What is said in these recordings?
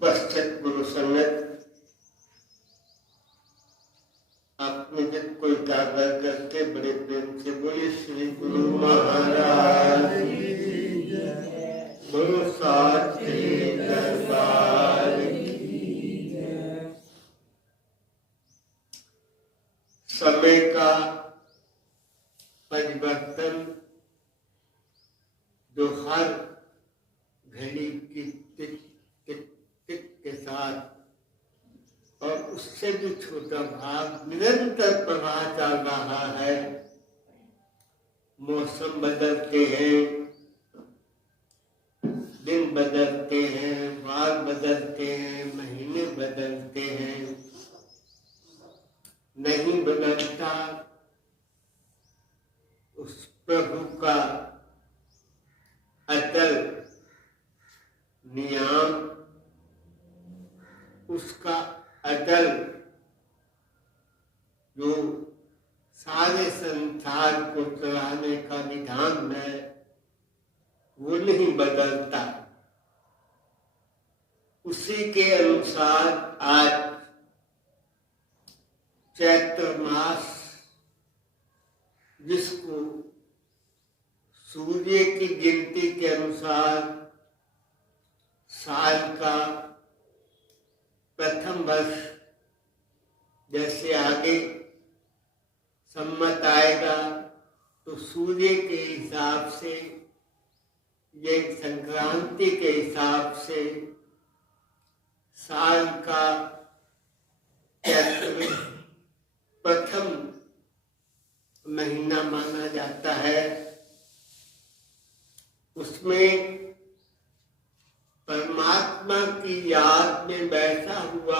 उपस्थित गुरु संगत, आपने जब कोई कार्य करके बड़े प्रेम से बोले श्री गुरु महाराज की जय, गुरु साची दरबार की जय। समय का परिवर्तन जो हर घड़ी की टिक टिक टिक के साथ और उससे भी छोटा भाग निरंतर प्रवाह चल रहा है। मौसम बदलते हैं, दिन बदलते हैं, वार बदलते हैं, महीने बदलते हैं, नहीं बदलता उस प्रभु का अटल नियम, उसका अटल जो सारे संसार को चलाने का विधान है वो नहीं बदलता। उसी के अनुसार आज चैत्र मास, जिसको सूर्य की गिनती के अनुसार साल का प्रथम वर्ष, जैसे आगे संमत आएगा तो सूर्य के हिसाब से, ये संक्रांति के हिसाब से साल का चैत्र प्रथम महीना माना जाता है। उसमें परमात्मा की याद में बैठा हुआ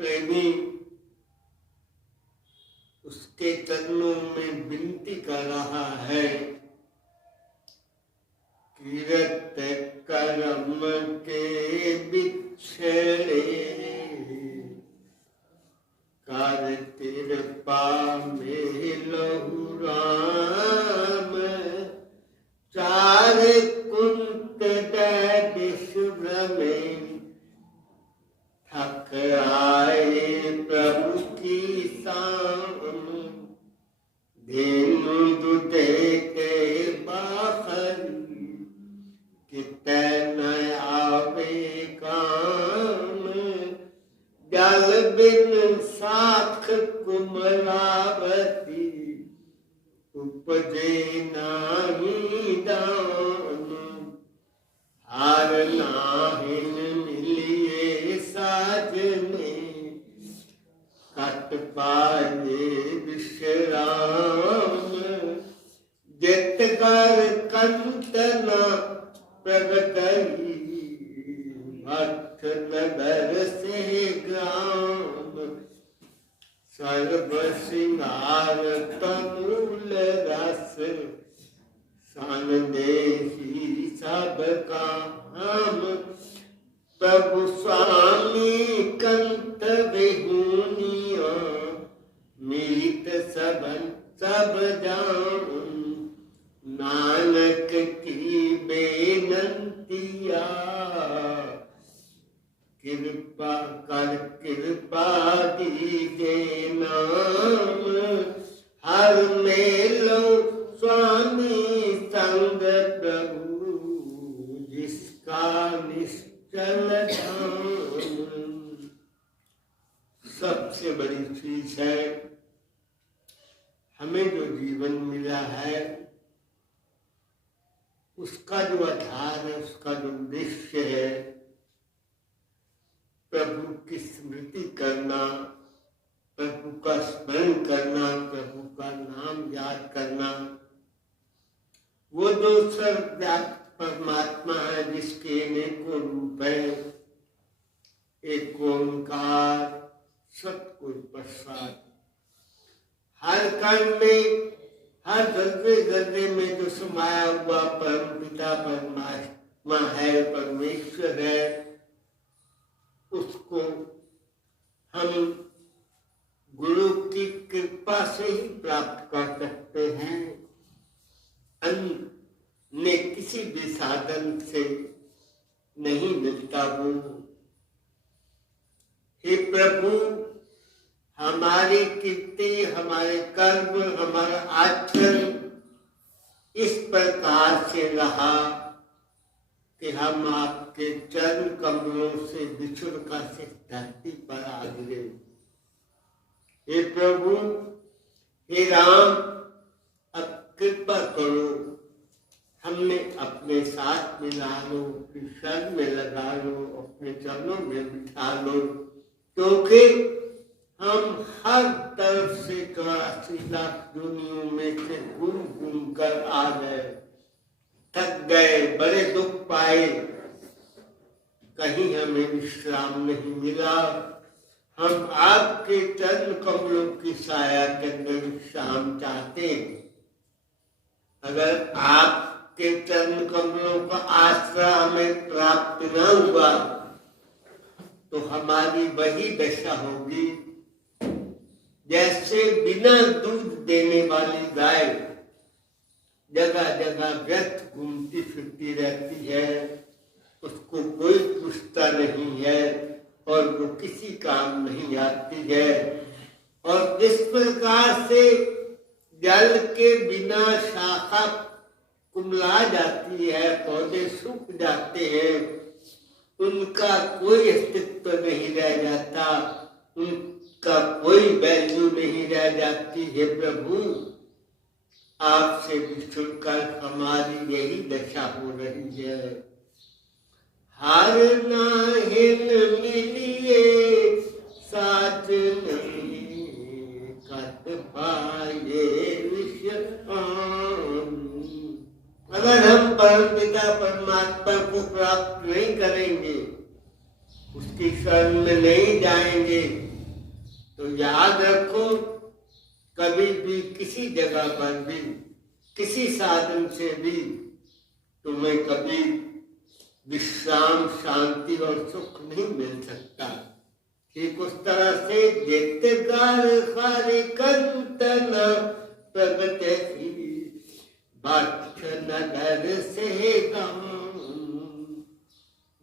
प्रेमी उसके चरणों में विनती कर रहा है, कीरत करम के बिछड़े कर कृपा में लहु राम, चार कुंत में थक आए प्रभु की शाम, धेनु दुधे के बाखर कितने आवे काम, जल बिन साख कुमलावती उपजे नाही दान, हार नाहिन मिलिए साजने कट पाए विश्राम, जित कर कंतना प्रगटई भक्त नगर से ग्राम, सर्व सिंगार तमूल रस संदेही सब काम, प्रभु स्वामी कंठ विहुनिया मीत सबन सब जान, नानक की बेनंतिया कृपा कर कृपा दीजे नाम, हर मेलो स्वामी संग प्रभु जिसका निश्चल धाम। सबसे बड़ी चीज है हमें जो जीवन मिला है, उसका जो आधार है, उसका जो उद्देश्य है, प्रभु की स्मृति करना, प्रभु का स्मरण करना, प्रभु का नाम याद करना। वो जो सर्वव्यापक परमात्मा है जिसके अनेकों रूप है, एक ओंकार सतगुरु प्रसाद, हर कण में, हर गर्भे गर्भे में जो समाया हुआ परम पिता परमात्मा है, परमेश्वर है, उसको हम गुरु की कृपा से ही प्राप्त कर सकते हैं। अन्य किसी भी साधन से नहीं मिलता। वो हे प्रभु, हमारी कीर्ति, हमारे कर्म, हमारा आचरण इस प्रकार से रहा कि हम आपके चरण कमलों से बिछुड़ कर से धरती पर आ गिरे। हे प्रभु, हे राम, अब कृपा करो, हमने अपने साथ मिला लो, अपने शरण में लगा लो, अपने चरणों में बिठा लो, क्योंकि हम हर तरफ से 84 लाख दुनियों में से घूम घूम कर आ गए, थक गए, बड़े दुख पाए, कहीं हमें विश्राम नहीं मिला। हम आपके चरण कमलों की साया के अंदर विश्राम चाहते हैं। अगर आपके चरण कमलों का आश्रय हमें प्राप्त न हुआ तो हमारी वही दशा होगी जैसे बिना दूध देने वाली गाय जगह जगह व्यर्थ घूमती फिरती रहती है, उसको कोई पूछता नहीं है और वो किसी काम नहीं आती है। और जिस प्रकार से जल के बिना शाखा कुमला जाती है, पौधे सूख जाते हैं, उनका कोई अस्तित्व नहीं रह जाता, उनका कोई वैल्यू नहीं रह जाती। है प्रभु, आपसे बिछुड़कर हमारी यही दशा हो रही है। हार नाहिन मिलिए साथ नहीं कत पाए विश्राम। अगर हम परम पिता परमात्मा को प्राप्त नहीं करेंगे, उसकी शरण में नहीं जाएंगे, तो याद रखो, कभी भी किसी जगह पर भी किसी साधन से भी तुम्हें कभी विश्राम, शांति और सुख नहीं मिल सकता। ठीक उस तरह से जेते कार खारे कंतन प्रगटे नगर से गम।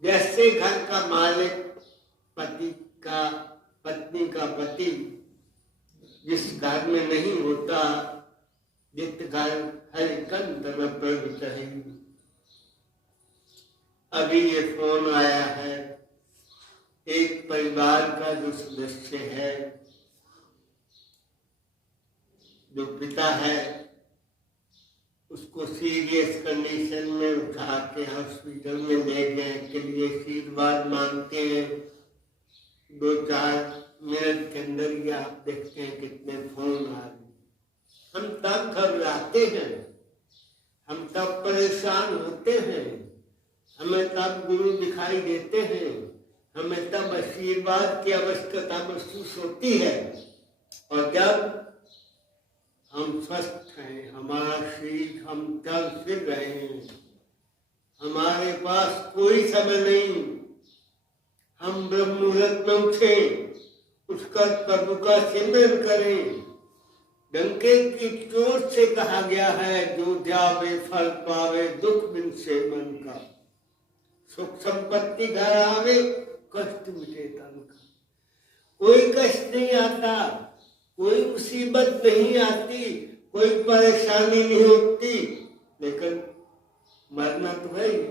जैसे घर का मालिक पत्नी का पति जिस घर में नहीं होता, जित घर हर कंतन प्रगटे। अभी ये फोन आया है, एक परिवार का जो सदस्य है, जो पिता है, उसको सीरियस कंडीशन में उठा के हॉस्पिटल में ले गए के लिए आशीर्वाद मांगते हैं। 2-4 मिनट के अंदर ही आप देखते हैं कितने फोन आ रहे। हम तब घबराते हैं, हम तब परेशान होते हैं, हमें तब गुरु दिखाई देते हैं, हमें तब आशीर्वाद की आवश्यकता महसूस होती है। और जब हम स्वस्थ हैं, हमारा शरीर, हम चल फिर रहे हैं, हमारे पास कोई समय नहीं, हम ब्रह्म मुहूर्त में उठे, उसका प्रभु का सिमरन करें। डंके की चोट से कहा गया है, जो जावे फल पावे दुख बिन से मन का। सुख संपत्ति घर आवे कष्ट मिटे तन का। कोई कष्ट नहीं आता, कोई मुसीबत नहीं आती, कोई परेशानी नहीं होती, लेकिन मरना तो है ही।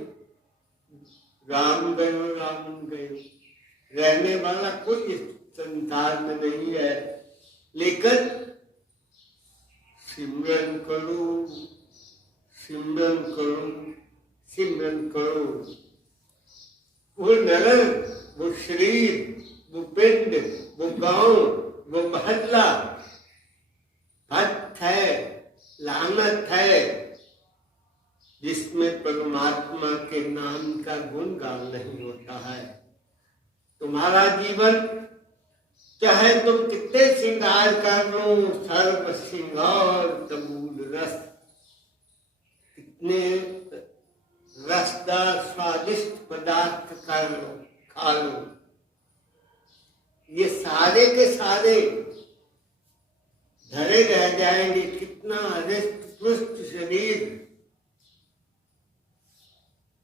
राम गयो राम गयो, रहने वाला कोई इस संसार में नहीं है। लेकिन सिमरन करो, सिमरन करो, सिमरन करो। वो नगर, वो शरीर, वो पिंड, वो गांव, वो मोहल्ला हट है, लानत है, जिसमें परमात्मा के नाम का गुणगान नहीं होता है। तुम्हारा जीवन चाहे तुम कितने श्रृंगार कर लो, सर्व श्रृंगार कबूल रस, कितने रसदार स्वादिष्ट पदार्थ कर लो, खा लो, ये सारे के सारे धरे रह जाएंगे। कितना हृष्ट पुष्ट शरीर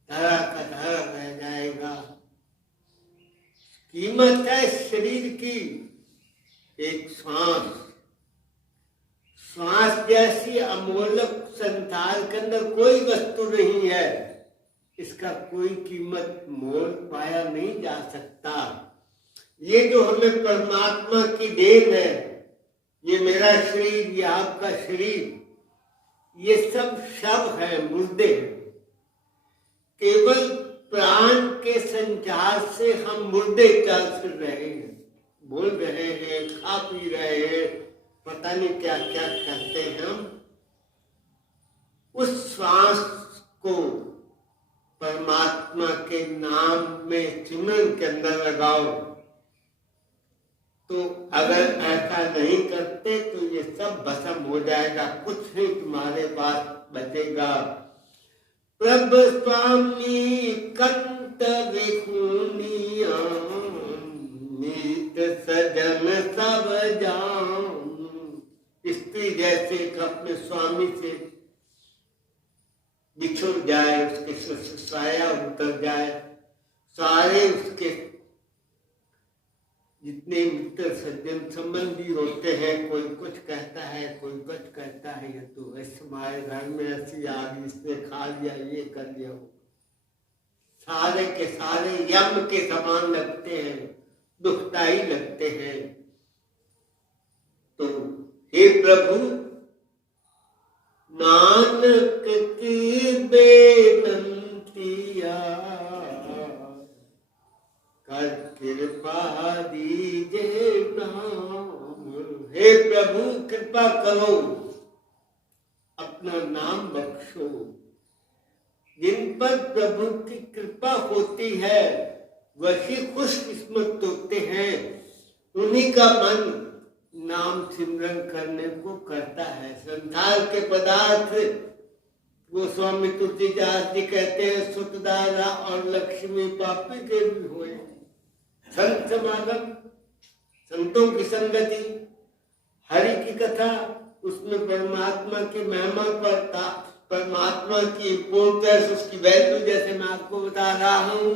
धरा का धरा रह जाएगा। कीमत है शरीर की एक श्वास। श्वास जैसी अमूल्य संसार के अंदर कोई वस्तु नहीं है, इसका कोई कीमत मोल पाया नहीं जा सकता। ये जो हमें परमात्मा की देन है, ये मेरा शरीर, ये आपका शरीर, ये सब शव है, मुर्दे हैं। केवल प्राण के संचार से हम मुर्दे चल फिर रहे हैं, बोल रहे हैं, खा पी रहे हैं, पता नहीं क्या क्या करते हैं हम। उस श्वास को परमात्मा के नाम में सिमरन के अंदर लगाओ। तो अगर ऐसा नहीं करते तो ये सब भस्म हो जाएगा, कुछ नहीं तुम्हारे पास बचेगा। प्रभु स्वामी कंत विखुनिया, मीत सजन सब जान। स्त्री जैसे अपने स्वामी से बिछुड़ जाए, उसके साया उतर जाए, सारे उसके जितने मित्र सज्जन संबंधी होते हैं, कोई कुछ कहता है, कोई कुछ कहता है, ये तो ऐसे हमारे घर में ऐसी आ गई, इसने खा लिया, ये कर लिया, सारे के सारे यम के समान लगते हैं, दुखदाई लगते हैं। तो हे प्रभु, नानक की बेनंतिया कर कृपा दीजिए नाम। हे प्रभु कृपा करो, अपना नाम बख्शो। जिन पर प्रभु की कृपा होती है वही खुशकिस्मत होते हैं, उन्हीं का मन नाम सिमरन करने को करता है। संसार के पदार्थ, वो स्वामी तुलसीदास जी कहते हैं, सुतदारा और लक्ष्मी पापी के भी हुए। संत समागम, संतों की संगति, हरि की कथा, उसमें परमात्मा की महिमा पर, परमात्मा की इम्पोर्टेंस, उसकी वैल्यू, जैसे मैं आपको बता रहा हूं,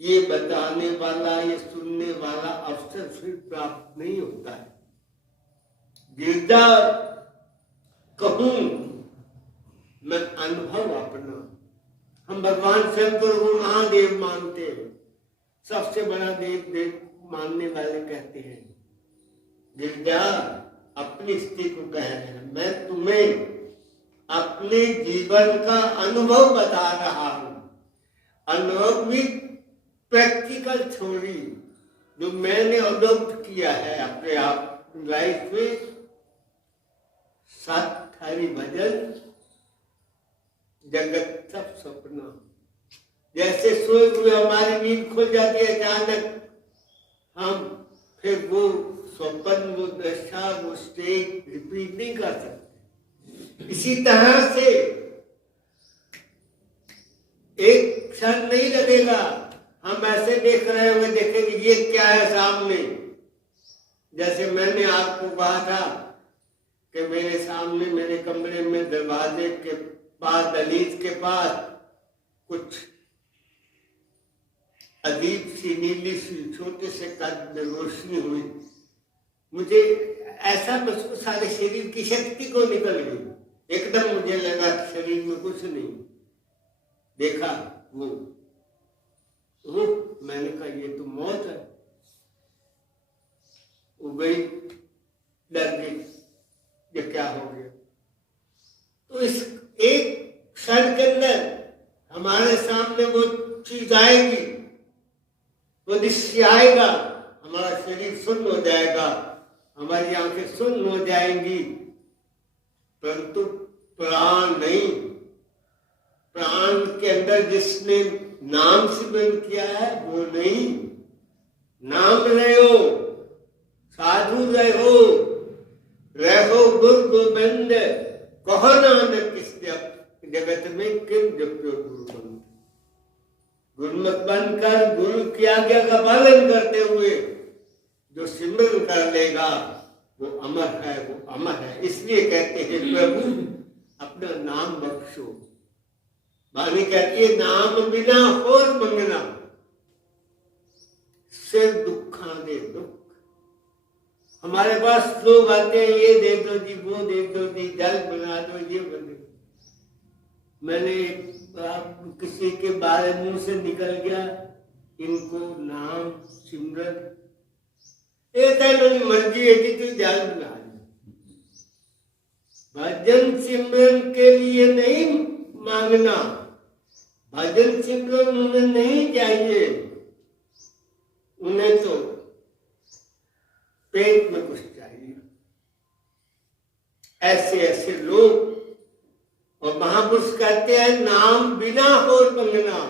ये बताने वाला, ये सुनने वाला अवसर फिर प्राप्त नहीं होता है। गिरजा कहूं मैं अनुभव अपना। हम भगवान शंकर को महादेव मानते हैं, सबसे बड़ा देव मानने वाले कहते हैं। गिरजा अपनी स्थिति को कह रहे हैं, मैं तुम्हें अपने जीवन का अनुभव बता रहा हूं। अनुभव भी प्रैक्टिकल थ्योरी जो मैंने अडॉप्ट किया है अपने आप लाइफ में। सत हरि भजन जगत सब सपना। जैसे सोए हुए हमारी नींद खुल जाती है अचानक, हम फिर वो स्वप्न, वो दशा, वो स्टेट रिपीट नहीं कर सकते। इसी तरह से एक क्षण नहीं लगेगा, हम ऐसे देख रहे होंगे, देखेंगे ये क्या है सामने। जैसे मैंने आपको कहा था कि मेरे सामने, मेरे कमरे में दरवाजे के पास, दहलीज के पास कुछ अजीब सी नीली सी छोटे से कद में रोशनी हुई। मुझे ऐसा महसूस, सारे शरीर की शक्ति को निकल गई। एकदम मुझे लगा शरीर में कुछ नहीं। देखा वो मैंने कहा ये तो मौत है। वो गई, डर गई, ये क्या हो गया। तो इस एक क्षण के अंदर हमारे सामने वो चीज आएगी, वो दृश्य आएगा, हमारा शरीर सुन्न हो जाएगा, हमारी आंखें सुन्न हो जाएंगी, परंतु प्राण नहीं। प्राण के अंदर जिसने नाम सिमरन किया है वो नहीं। नाम रहो, साधु रहो, रहो गुरु गोविंद, कहो नानक इस जगत में किम जप्यो गुरु बंद। गुरुमत बनकर गुरु की आज्ञा का पालन करते हुए जो सिमरन कर लेगा वो अमर है, वो अमर है। इसलिए कहते हैं प्रभु अपना नाम बख्शो। वाणी कहती है नाम बिना और मंगना सिर दुखा दे दुख। हमारे पास लोग आते हैं, ये दे दो जी, वो दे दो जी, जल बना दो, ये बना दो। मैंने किसी के बारे मुंह से निकल गया, इनको नाम सिमरन, मेरी मर्जी है कि तू जल बना दे। भजन सिमरन के लिए नहीं मांगना, भजन सिमरन उन्हें नहीं चाहिए, उन्हें तो पेट में कुछ चाहिए। ऐसे ऐसे लोग, और महापुरुष कहते हैं नाम बिना होर मंगना,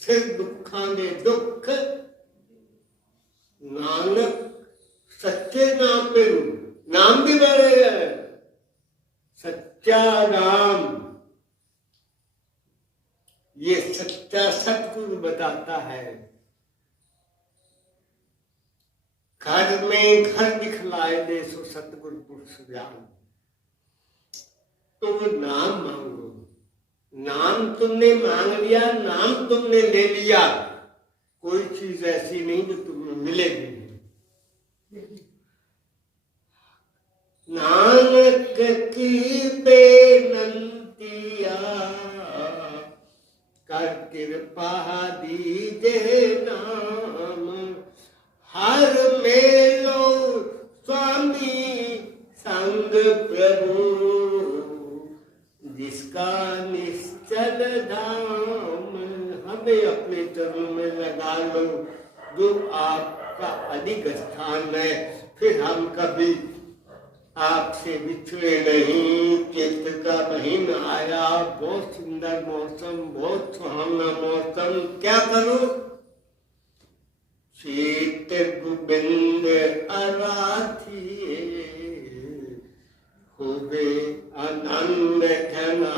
सिर दुखा दे दुख। नानक सच्चे नाम पे नाम भी बढ़ेगा, सच्चा नाम, ये सच्चा सतगुरु बताता है। घर में घर दिखलाए दे सो सतगुरु पुरुष ज्ञान। तो वो नाम मांगो, नाम तुमने मांग लिया, नाम तुमने ले लिया, कोई चीज ऐसी नहीं जो तुम्हें मिलेगी। नानक की बेनंतिया कर कृपा दीजे नाम, हर मेलो स्वामी संग प्रभु, जिसका निश्चल धाम। हमें अपने चरणों में लगा लो, जो आपका अधिक स्थान है, फिर हम कभी आपसे बिछड़े नहीं। चैत्र का महीना आया, बहुत सुंदर मौसम, बहुत सुहावना मौसम, क्या करो? शीत गोविंद आराधिए, खूबे आनंद घना,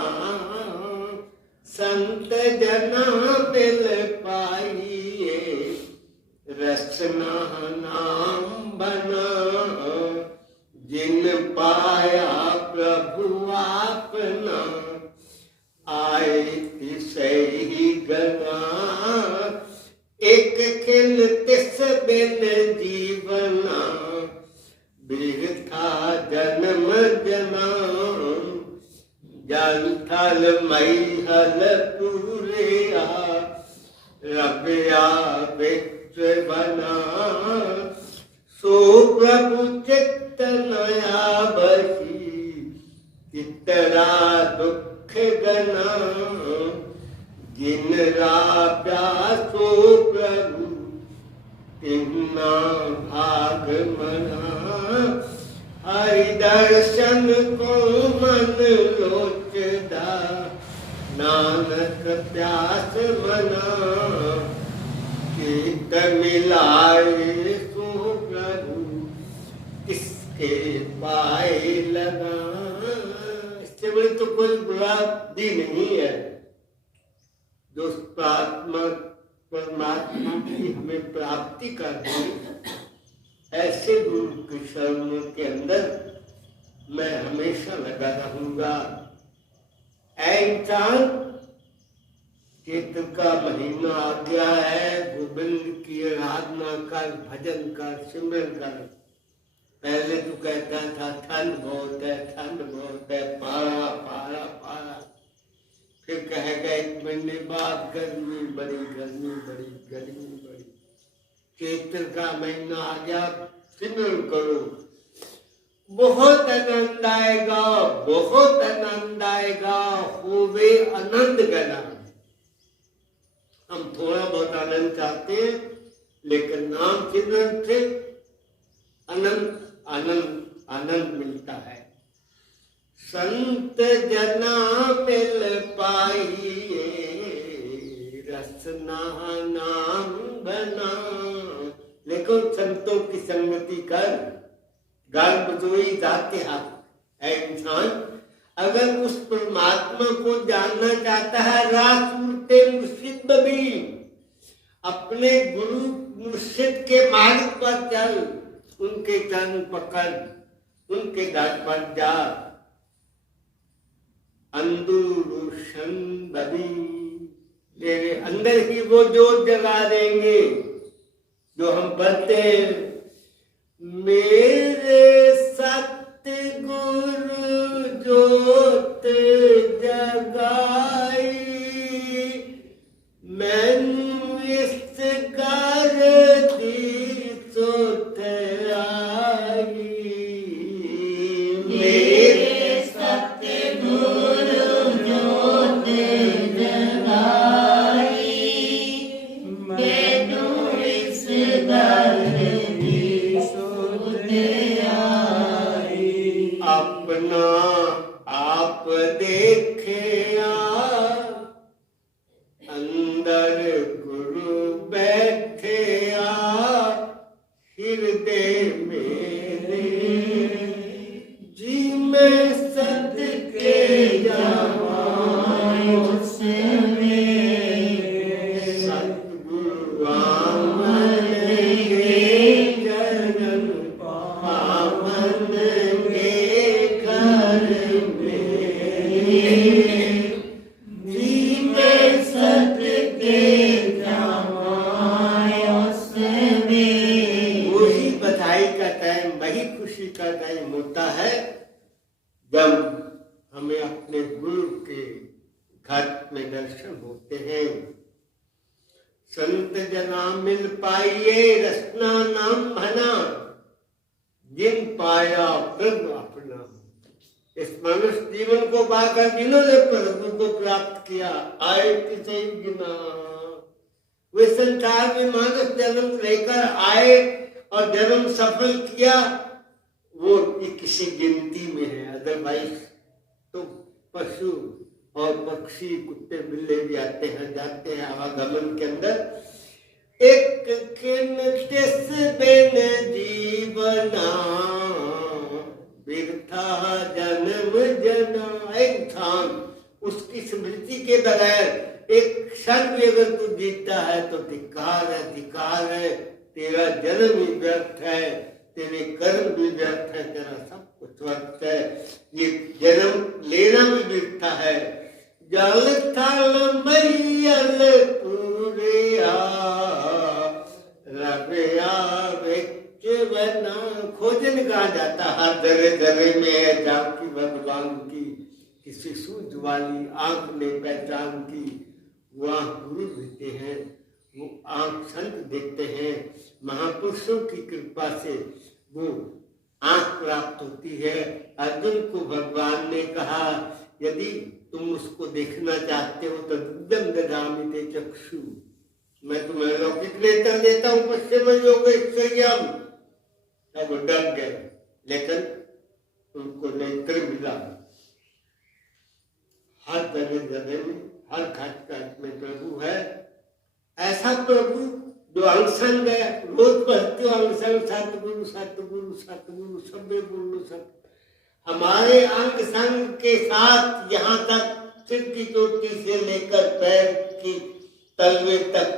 संत जना मिल पाइए, रचना नाम बना, जिन पाया प्रभु आपना, आए तिसे ही गना, एक खिल तिस बिन जीवना, बिरथा जन्म जना, जल थल मई हल पूरिया, रबिया बिच बना, सो प्रभु चित्त नया बसी, चितरा दुख गना, जिन रा प्यासो प्रभु तिन्ना भाग मना, हरि दर्शन को मन लोचदा, नानक प्यास मना, चित मिलाए सो प्रभु किसके पाए लगा। इससे बड़ी तो कोई बुराई नहीं है। जो परमात्मा की हमें प्राप्ति करनी, ऐसे गुरु के शरण के अंदर मैं हमेशा लगा रहूंगा। ऐ इंसान, चैत्र का महीना आ गया है, गोविंद की आराधना कर, भजन कर, सिमरन कर। पहले तो कहता था ठंड बहुत है, ठंड बहुत है, पारा पारा पारा। फिर कहेगा एक महीने बाद गर्मी बड़ी, गर्मी बड़ी, गर्मी बड़ी। चैत्र का महीना आ गया, सिमरन करो, बहुत आनंद आएगा, बहुत आनंद आएगा, होवे आनंद गला। हम थोड़ा बहुत आनंद चाहते हैं, लेकिन नाम सिमरन से आनंद आनंद आनंद मिलता है। संत जना मिल पाइए, रसना नाम बना। लेकिन संतों की संगति कर, गाल बजोई जाते हाथ। ऐ इंसान, अगर उस परमात्मा को जानना चाहता है, रासूलते मुर्शिद भी, अपने गुरु मुर्शिद के मार्ग पर चल, उनके चरण पकड़, उनके दर पर जा। अंदुरुशन बदी, तेरे अंदर ही वो जोत जगा देंगे। जो हम पढ़ते हैं, मेरे सतगुरु जोत जगाई, मैनू इस घर दी सोत आई। मेरे सतगुरु जोत जगाई, मैनू इस घर दी सोत आई। अपना आप देखिया, अंदर गुरु बैठिया, हृदय मेरे, जी मैं सदके जावां उस में, सतगुरु आमन के चरण पावन के घर में, जी मैं सदके जावां उस में। वही बधाई का टाइम, वही खुशी का टाइम होता है जब हमें अपने गुरु के घर में दर्शन होते हैं। संत जना मिल पाइए रसना नाम भना, जिन पाया प्रभु अपना। इस मनुष्य जीवन को पाकर जिन्होंने प्रभु को प्राप्त किया, आए किसे गिना। वे संसार में मानव जन्म लेकर आए और जन्म सफल किया, वो किसी गिनती में है। अदरवाइज तो पशु और पक्षी, कुत्ते बिल्ले भी आते हैं जाते हैं आवागमन के अंदर। एक खिन तिस बिन जीवना, बिरथा जन्म जना। इंसान उसकी स्मृति के बगैर एक क्षण भी अगर तू जीता है तो धिक्कार है, धिक्कार है। तेरा जन्म भी व्यर्थ है, तेरे कर्म भी व्यर्थ है, तेरा सब कुछ व्यर्थ है। ये जन्म लेना भी व्यर्थ है। जल थल मैयल पूरिया, रबिया विच बना। खोजन कहा जाता हर जगह जगह में है जानकी भगवान की, किसी सूझ वाली आंख ने पहचान की। वह गुरु देते हैं, वो आंख संत देखते हैं। महापुरुषों की कृपा से वो आंख प्राप्त होती है। अर्जुन को भगवान ने कहा, यदि तुम उसको देखना चाहते हो तो दिव्यम ददामि ते चक्षु, मैं तुम्हें लौकिक नेत्र देता हूँ, पश्चिम योगेश्वर्यम। तब वो डर गए, लेकिन उनको नेत्र मिला। हर जगह जगह में, हर घाट घाट में प्रभु है। ऐसा प्रभु जो अंगसंग है, रोज पढ़ते हो अंगसंग, सतगुरु सतगुरु सतगुरु सबे बोलो सत। हमारे अंग संग के साथ यहाँ तक सिर की चोटी से लेकर पैर की तलवे तक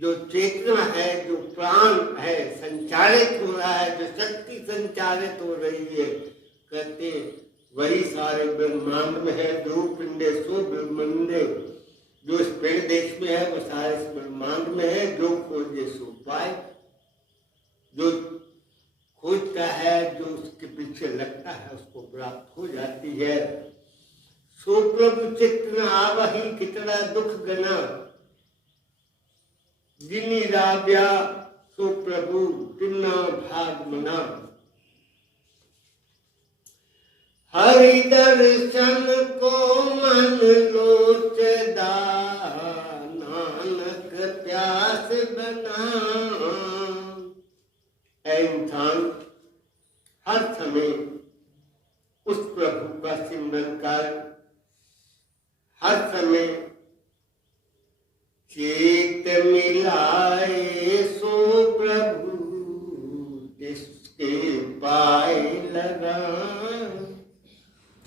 जो चेतना है, जो प्राण है संचालित हो रहा है, जो शक्ति संचालित हो रही है, कहते वही सारे ब्रह्मांड में है। ध्रुव पिंडे सो ब्रह्मंडे, जो इस पेड़ देश में है वो सारे इस ब्रह्मांड में है। जो खोजे सो पाए, जो खोजता है, जो उसके पीछे लगता है, उसको प्राप्त हो जाती है। सो प्रभु चित्त न आवहि, कितना दुख गना, जिनी राव्या सो प्रभु तिन्ना भाग मना। हरि दर्शन को मन लोचदा, नानक प्यास बना। इंसान हर समय उस प्रभु का सिमरन कर, हर समय चेत मिलाए सो प्रभु जिसके पाए लगा।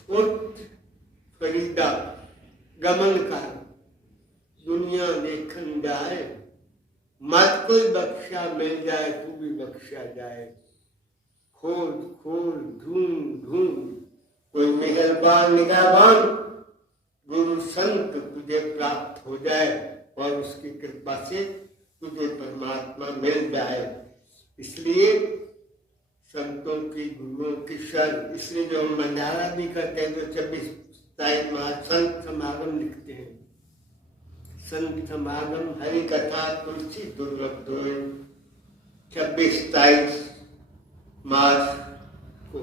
उठ फरीदा गमन कर, दुनिया देखन जाए, मत कोई बख्शा मिल जाए तू भी बख्शा जाए। खोज खोज ढूंढ ढूंढ कोई मेहरबान निगाहबान गुरु संत तुझे प्राप्त हो जाए और उसकी कृपा से तुझे परमात्मा मिल जाए। इसलिए संतों की, गुरुओं की शरण। इसलिए जो हम भंडारा भी करते हैं, जो 26 मार्च संत समागम लिखते हैं, संत समागम हरि कथा तुलसी दुर्लभ दोय, 26-27 मार्च को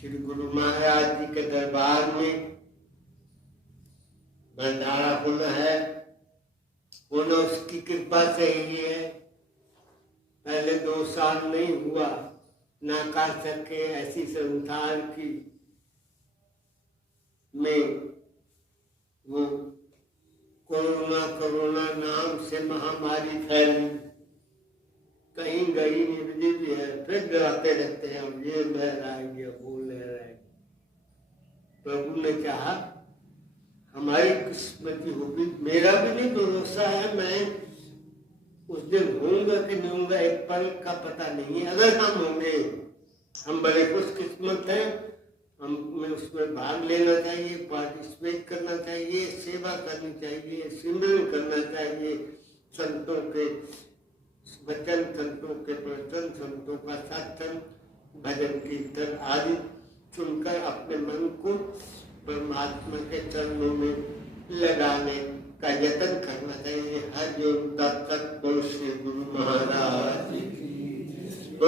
श्री गुरु महाराज जी के दरबार में भंडारा होना है। होना उसकी कृपा से ही है। पहले 2 साल नहीं हुआ, ना कर सके। ऐसी संसार की में वो कोरोना नाम से महामारी फैली, कहीं गई नहीं भी है, फिर डराते रहते हैं, अब ये लह रहा है, ये वो लह रहा है। प्रभु ने चाहा, हमारी किस्मत होगी। मेरा भी नहीं भरोसा है, मैं उस दिन होऊंगा कि नहीं होऊंगा, एक पल का पता नहीं है। अगर हम होंगे, हम बड़े खुशकिस्मत हैं, हमें उसमें भाग लेना चाहिए, पार्टिसिपेट करना चाहिए, सेवा करनी चाहिए, सिमरन करना चाहिए, संतों के वचन, संतों के प्रवचन, संतों का सत्संग, भजन कीर्तन आदि सुनकर अपने मन को परमात्मा के चरणों में लगाने का यत्न करना चाहिए। हर जो तब तक श्री गुरु महाराज की